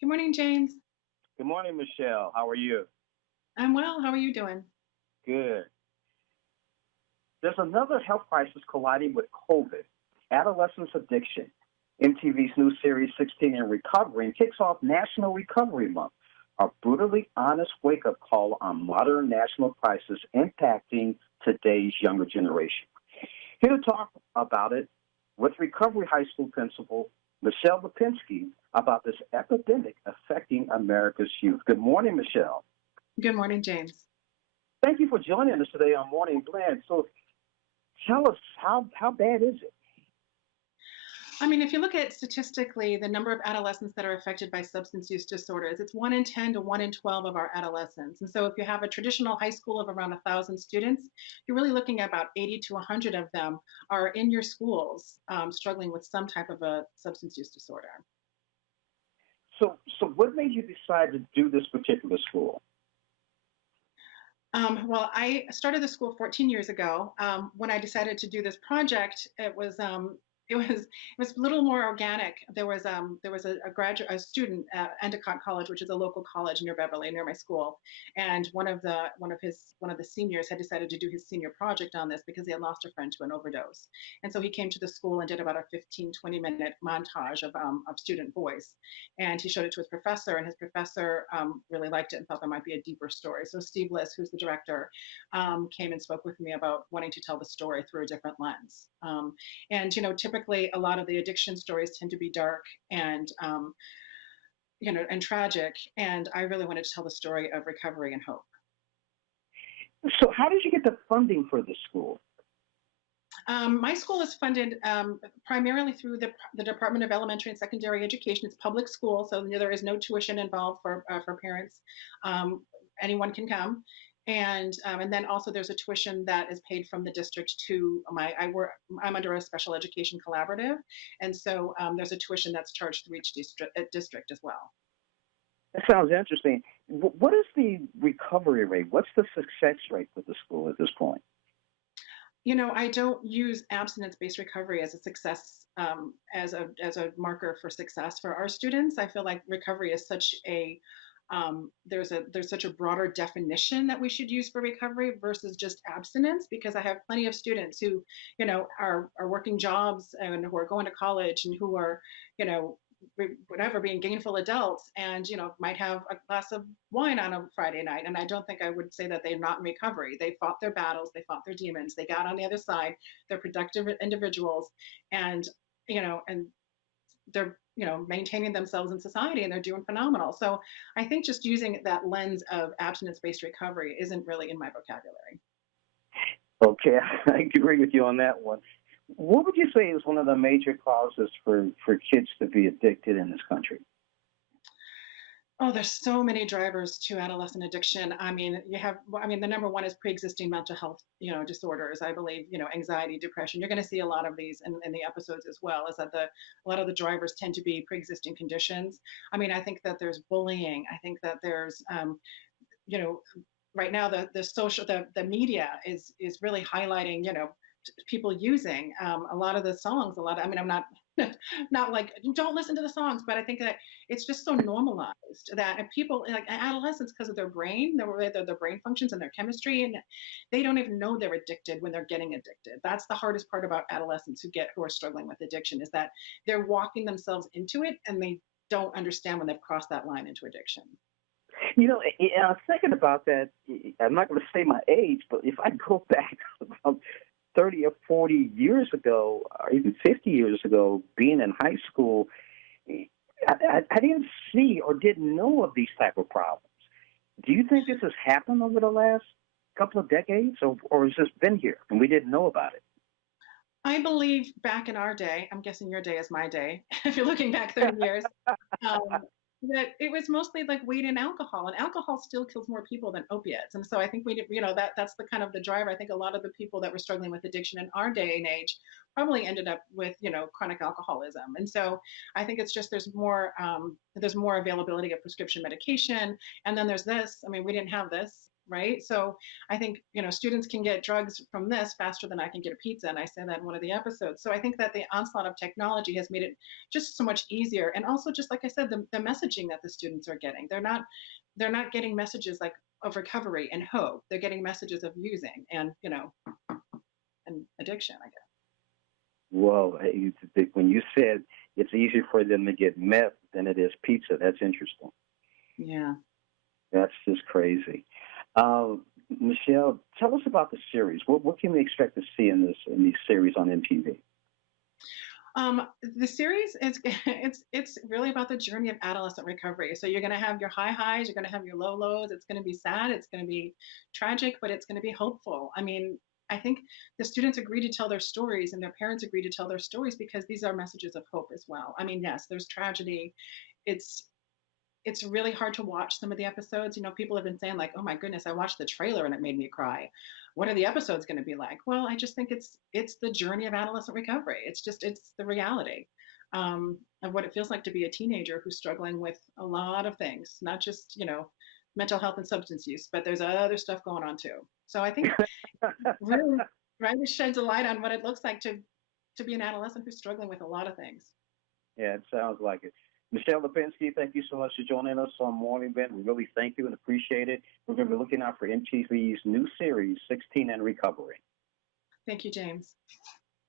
Good morning, James. Good morning, Michelle. How are you? I'm well. How are you doing? Good. There's another health crisis colliding with COVID, adolescence addiction. MTV's new series 16 in Recovery kicks off National Recovery Month, a brutally honest wake-up call on modern national crisis impacting today's younger generation. Here to talk about it with Recovery High School principal Michelle Lipinski about this epidemic affecting America's youth. Good morning, Michelle. Good morning, James. Thank you for joining us today on Morning Blend. So tell us how bad is it? I mean, if you look at statistically the number of adolescents that are affected by substance use disorders, it's 1 in 10 to 1 in 12 of our adolescents. And so if you have a traditional high school of around 1,000 students, you're really looking at about 80 to 100 of them are in your schools struggling with some type of a substance use disorder. So what made you decide to do this particular school? Well, I started the school 14 years ago. When I decided to do this project, it was a little more organic. There was a graduate a student at Endicott College, which is a local college near Beverly, near my school, and one of the seniors had decided to do his senior project on this because he had lost a friend to an overdose, and so he came to the school and did about a 15-20 minute montage of student voice, and he showed it to his professor, and his professor really liked it and thought there might be a deeper story. So Steve Liss, who's the director, came and spoke with me about wanting to tell the story through a different lens. And typically a lot of the addiction stories tend to be dark and and tragic. And I really wanted to tell the story of recovery and hope. So how did you get the funding for this school? My school is funded primarily through the Department of Elementary and Secondary Education. It's public school, so there is no tuition involved for parents. Um, Anyone can come, and then also there's a tuition that is paid from the district to my. I'm under a special education collaborative, and so there's a tuition that's charged through each district as well. That sounds interesting. What is the recovery rate? What's the success rate for the school at this point? I don't use abstinence-based recovery as a success as a marker for success for our students. I feel like recovery is such a there's such a broader definition that we should use for recovery versus just abstinence, because I have plenty of students who are working jobs and who are going to college and who are you know whatever, being gainful adults, and might have a glass of wine on a Friday night, and I don't think I would say that they're not in recovery. They fought their battles, they fought their demons, they got on the other side, they're productive individuals, and and they're maintaining themselves in society, and they're doing phenomenal. So I think just using that lens of abstinence-based recovery isn't really in my vocabulary. Okay, I agree with you on that one. What would you say is one of the major causes for kids to be addicted in this country? Oh, there's so many drivers to adolescent addiction. I mean, the number one is pre-existing mental health, disorders. I believe, anxiety, depression. You're going to see a lot of these in the episodes as well. Is that a lot of the drivers tend to be pre-existing conditions. I mean, I think that there's bullying. I think that there's, you know, right now the media is really highlighting, people using a lot of the songs. I mean, I'm not not like don't listen to the songs, but I think that it's just so normalized that people like adolescents, because of their brain, their brain functions and their chemistry, and they don't even know they're addicted when they're getting addicted. That's the hardest part about adolescents who are struggling with addiction, is that they're walking themselves into it and they don't understand when they've crossed that line into addiction. I was thinking about that. I'm not going to say my age, but if I go back about 30 or 40 years ago, or even 50 years ago, being in high school, I didn't see or didn't know of these type of problems. Do you think this has happened over the last couple of decades, or has this been here and we didn't know about it? I believe back in our day, I'm guessing your day is my day, if you're looking back 30 years, um, that it was mostly like weed and alcohol still kills more people than opiates. And so I think we did, that's the kind of the driver. I think a lot of the people that were struggling with addiction in our day and age probably ended up with, chronic alcoholism. And so I think it's just there's more availability of prescription medication. And then there's this. I mean, we didn't have this. right? So I think, students can get drugs from this faster than I can get a pizza. And I say that in one of the episodes. So I think that the onslaught of technology has made it just so much easier. And also, just like I said, the messaging that the students are getting, they're not getting messages like of recovery and hope. They're getting messages of using and addiction, I guess. Well, when you said it's easier for them to get meth than it is pizza, that's interesting. Yeah. That's just crazy. Uh, Michelle, tell us about the series. What can we expect to see in these series on MTV? The series is it's really about the journey of adolescent recovery. So you're going to have your high highs, you're going to have your low lows. It's going to be sad, it's going to be tragic, but it's going to be hopeful. I mean, I think the students agree to tell their stories and their parents agree to tell their stories because these are messages of hope as well. I mean, yes, there's tragedy. It's it's really hard to watch some of the episodes. People have been saying like, "Oh my goodness, I watched the trailer and it made me cry." What are the episodes going to be like? Well, I just think it's the journey of adolescent recovery. It's the reality of what it feels like to be a teenager who's struggling with a lot of things, not just mental health and substance use, but there's other stuff going on too. So I think really, right, it sheds a light on what it looks like to be an adolescent who's struggling with a lot of things. Yeah, it sounds like it. Michelle Lipinski, thank you so much for joining us on Morning Event. We really thank you and appreciate it. We're going to be looking out for MTV's new series, 16 and Recovery. Thank you, James.